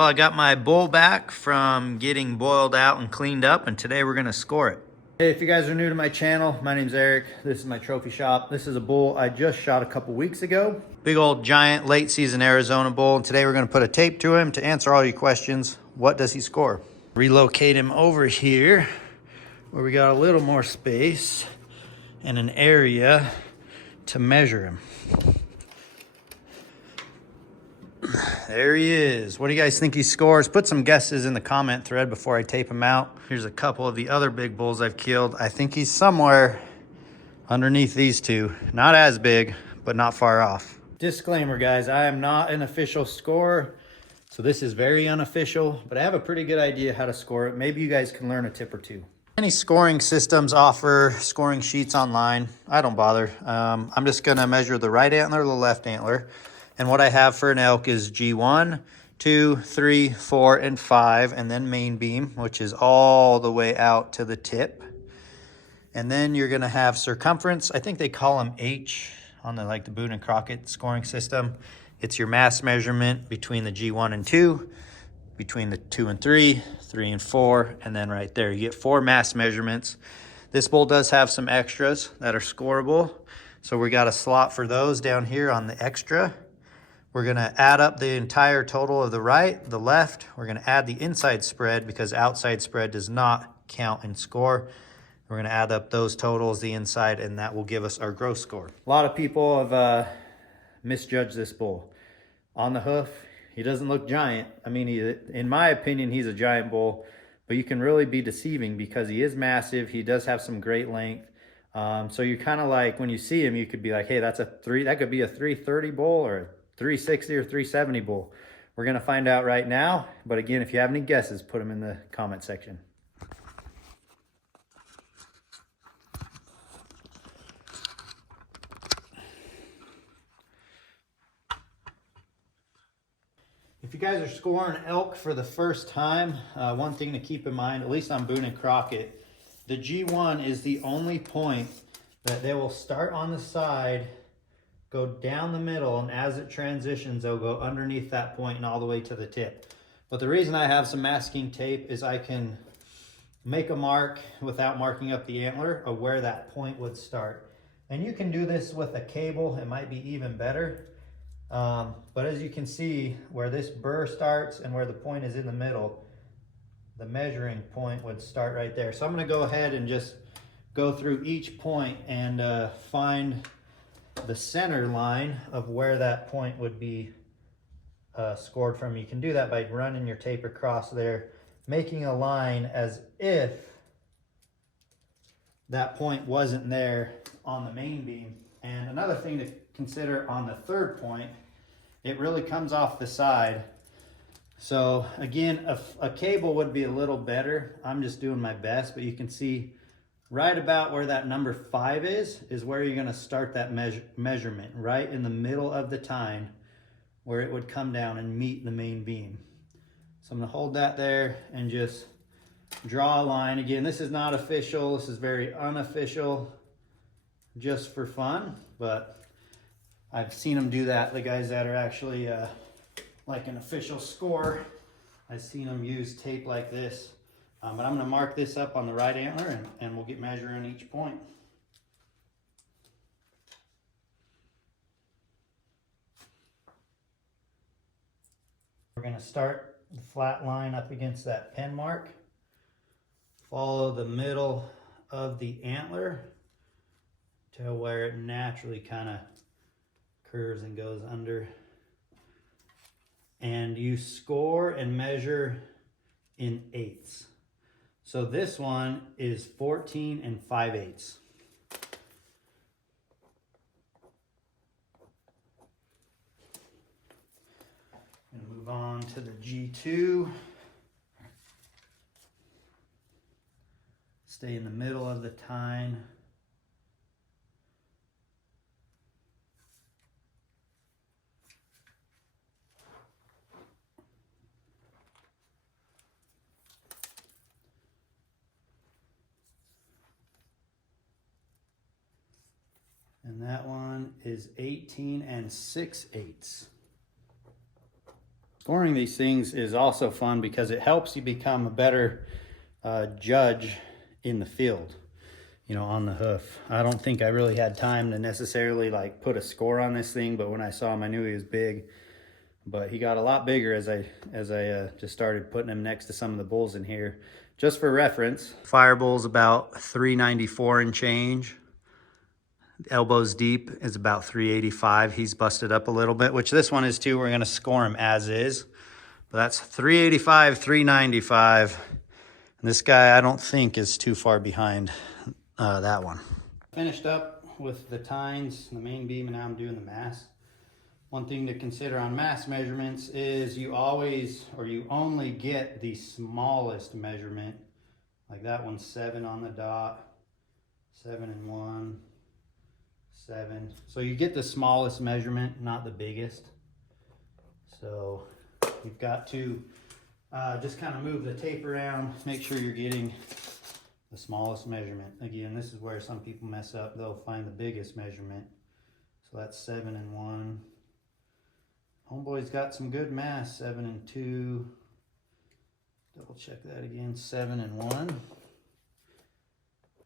Well, I got my bull back from getting boiled out and cleaned up, and today we're gonna score it. Hey, if you guys are new to my channel, my name's Eric. This is my trophy shop. This is a bull I just shot a couple weeks ago. Big old giant late season Arizona bull, and today we're gonna put a tape to him to answer all your questions. What does he score? Relocate him over here where we got a little more space and an area to measure him. There he is. What do you guys think he scores? Put some guesses in the comment thread before I tape him out. Here's a couple of the other big bulls I've killed. I think he's somewhere underneath these two. Not as big, but not far off. Disclaimer, guys, I am not an official scorer, so this is very unofficial, but I have a pretty good idea how to score it. Maybe you guys can learn a tip or two. Many scoring systems offer scoring sheets online. I don't bother. I'm just gonna measure the right antler, the left antler. And what I have for an elk is G1, 2, 3, 4, and 5, and then main beam, which is all the way out to the tip. And then you're gonna have circumference. I think they call them H on the like the Boone and Crockett scoring system. It's your mass measurement between the G1 and 2, between the 2 and 3, 3 and 4, and then right there. You get 4 mass measurements. This bull does have some extras that are scoreable. So we got a slot for those down here on the extra. We're gonna add up the entire total of the right, the left. We're gonna add the inside spread because outside spread does not count in score. We're gonna add up those totals, the inside, and that will give us our gross score. A lot of people have misjudged this bull. On the hoof, he doesn't look giant. I mean, in my opinion, he's a giant bull, but you can really be deceiving because he is massive. He does have some great length. So you're kind of like, when you see him, you could be like, hey, that could be a 330 bull or a 360 or 370 bull. We're gonna find out right now. But again, if you have any guesses, put them in the comment section. If you guys are scoring elk for the first time, one thing to keep in mind, at least on Boone and Crockett, the G1 is the only point that they will start on the side, go down the middle, and as it transitions, they'll go underneath that point and all the way to the tip. But the reason I have some masking tape is I can make a mark without marking up the antler of where that point would start. And you can do this with a cable, it might be even better. But as you can see, where this burr starts and where the point is in the middle, the measuring point would start right there. So I'm gonna go ahead and just go through each point and find the center line of where that point would be scored from. You can do that by running your tape across there, making a line as if that point wasn't there on the main beam. And another thing to consider on the third point, it really comes off the side. So again, a cable would be a little better. I'm just doing my best, but you can see right about where that number 5 is where you're gonna start that measurement, right in the middle of the tine where it would come down and meet the main beam. So I'm gonna hold that there and just draw a line. Again, this is not official, this is very unofficial, just for fun, but I've seen them do that. The guys that are actually like an official score, I've seen them use tape like this. But I'm gonna mark this up on the right antler and we'll get measuring each point. We're gonna start the flat line up against that pen mark. Follow the middle of the antler to where it naturally kind of curves and goes under. And you score and measure in eighths. So this one is 14 and 5/8. I'm gonna move on to the G2. Stay in the middle of the tine. And that one is 18 and 6/8. Scoring these things is also fun because it helps you become a better judge in the field, you know, on the hoof. I don't think I really had time to necessarily like put a score on this thing, but when I saw him, I knew he was big. But he got a lot bigger as I just started putting him next to some of the bulls in here. Just for reference, Firebull's about 394 and change. Elbows deep is about 385. He's busted up a little bit, which this one is too. We're gonna score him as is. But that's 385, 395. And this guy, I don't think, is too far behind that one. Finished up with the tines, the main beam, and now I'm doing the mass. One thing to consider on mass measurements is you always, or you only get the smallest measurement. Like that one's 7 on the dot, 7 and 1, 7. So you get the smallest measurement, not the biggest. So you've got to just kind of move the tape around, make sure you're getting the smallest measurement. Again, this is where some people mess up. They'll find the biggest measurement. So that's 7 and 1. Homeboy's got some good mass, 7 and 2. Double check that again, 7 and 1. So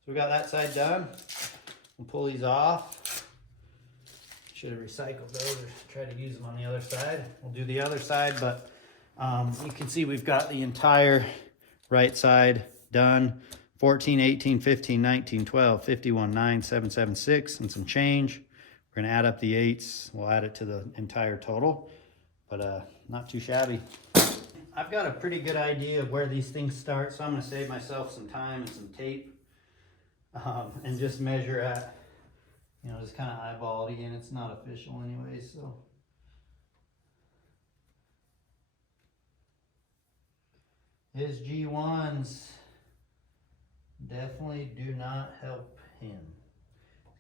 we got that side done. We'll pull these off. Should have recycled those or try to use them on the other side. We'll do the other side, but you can see we've got the entire right side done. 14, 18, 15, 19, 12, 51, 9, 7, 7, 6, and some change. We're gonna add up the 8s. We'll add it to the entire total, but not too shabby. I've got a pretty good idea of where these things start, so I'm gonna save myself some time and some tape and just measure at, you know, just kind of eyeball it again. It's not official anyway, so. His G1s definitely do not help him.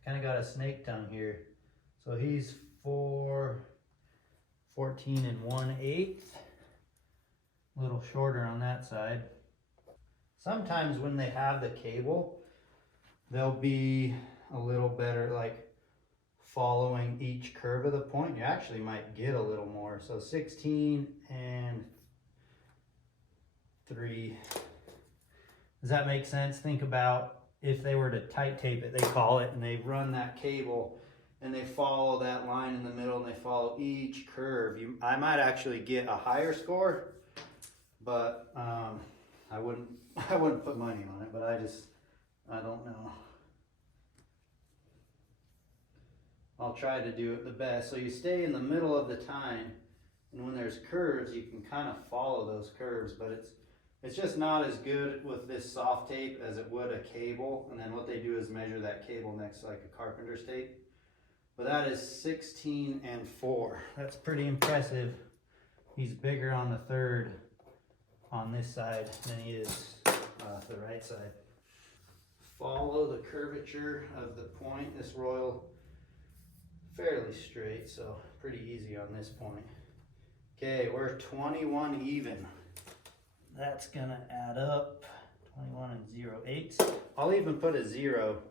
Kind of got a snake tongue here. So he's 14 and 1/8. A little shorter on that side. Sometimes when they have the cable, they'll be a little better, like following each curve of the point. You actually might get a little more. So 16 and 3. Does that make sense? Think about if they were to tight tape it, they call it, and they run that cable and they follow that line in the middle and they follow each curve. I might actually get a higher score, but I wouldn't put money on it, but I don't know. I'll try to do it the best. So you stay in the middle of the tine, and when there's curves, you can kind of follow those curves, but it's just not as good with this soft tape as it would a cable. And then what they do is measure that cable next to like a carpenter's tape. But that is 16 and 4. That's pretty impressive. He's bigger on the third on this side than he is the right side. Follow the curvature of the point. This royal, fairly straight, so pretty easy on this point. Okay, we're 21 even. That's gonna add up 21 and 0/8. I'll even put a 0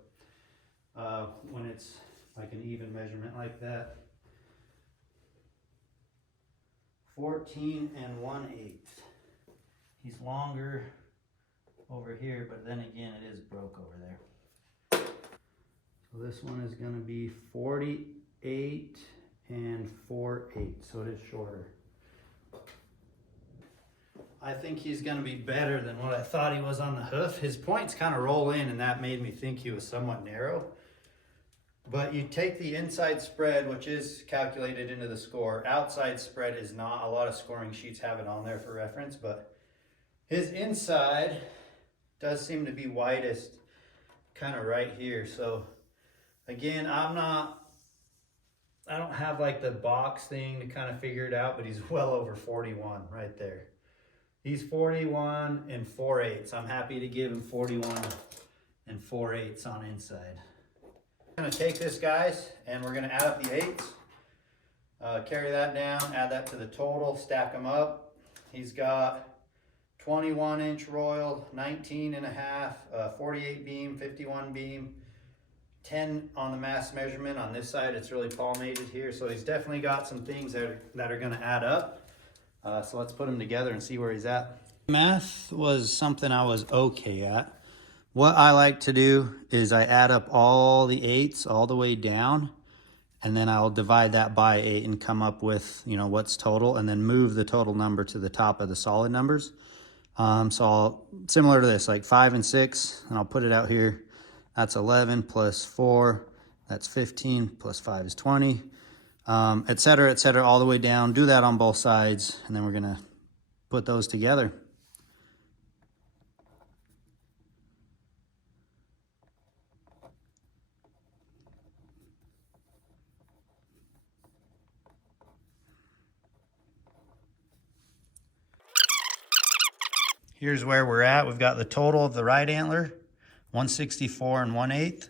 when it's like an even measurement like that. 14 and 1/8. He's longer over here, but then again, it is broke over there. So this one is gonna be 48 and 4/8, so it is shorter. I think he's going to be better than what I thought he was on the hoof. His points kind of roll in, and that made me think he was somewhat narrow. But you take the inside spread, which is calculated into the score. Outside spread is not. A lot of scoring sheets have it on there for reference, but his inside does seem to be widest kind of right here. So again, I don't have like the box thing to kind of figure it out, but he's well over 41 right there. He's 41 and 4/8. I'm happy to give him 41 and 4/8 on inside. I'm gonna take this, guys, and we're gonna add up the 8s. Carry that down, add that to the total, stack them up. He's got 21 inch royal, 19 and a half, 48 beam, 51 beam, 10 on the mass measurement. On this side, it's really palmated here. So he's definitely got some things that are gonna add up. So let's put them together and see where he's at. Math was something I was okay at. What I like to do is I add up all the 8s all the way down, and then I'll divide that by 8 and come up with, you know, what's total, and then move the total number to the top of the solid numbers. Similar to this, like 5 and 6, and I'll put it out here. That's 11 plus 4, that's 15, plus 5 is 20, et cetera, all the way down. Do that on both sides, and then we're gonna put those together. Here's where we're at. We've got the total of the right antler, 164 and 1/8.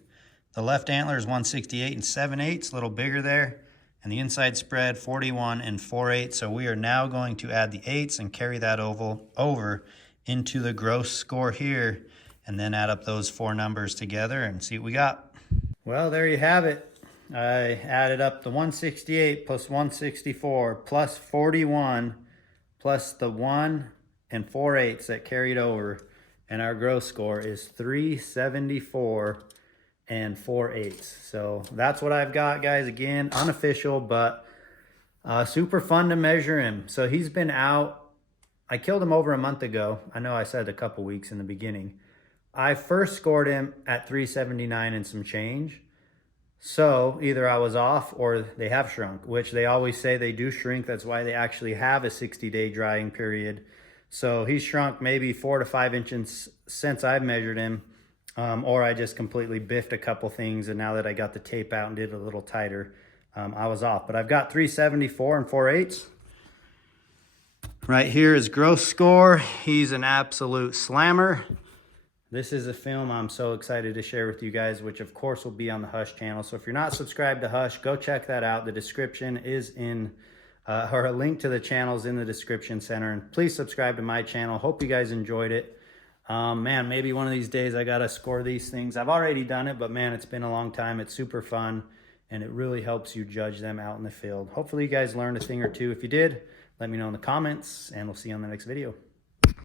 The left antler is 168 and 7/8, a little bigger there. And the inside spread, 41 and 4/8. So we are now going to add the 8s and carry that oval over into the gross score here, and then add up those 4 numbers together and see what we got. Well, there you have it. I added up the 168 plus 164 plus 41 plus the 1 and 4/8 that carried over, and our gross score is 374 and 4/8. So that's what I've got, guys. Again, unofficial, but super fun to measure him. So he's been out. I killed him over a month ago. I know I said a couple weeks in the beginning. I first scored him at 379 and some change. So either I was off or they have shrunk, which they always say they do shrink. That's why they actually have a 60-day drying period. So he's shrunk maybe 4 to 5 inches since I've measured him, or I just completely biffed a couple things, and now that I got the tape out and did it a little tighter, I was off. But I've got 374 and 4/8. Right here is gross score. He's an absolute slammer. This is a film I'm so excited to share with you guys, which of course will be on the Hush channel. So if you're not subscribed to Hush, go check that out. The description is in or a link to the channel's in the description center, and please subscribe to my channel. Hope you guys enjoyed it. Man, maybe one of these days I gotta score these things. I've already done it, but man, it's been a long time. It's super fun, and it really helps you judge them out in the field. Hopefully you guys learned a thing or two. If you did, let me know in the comments, and we'll see you on the next video.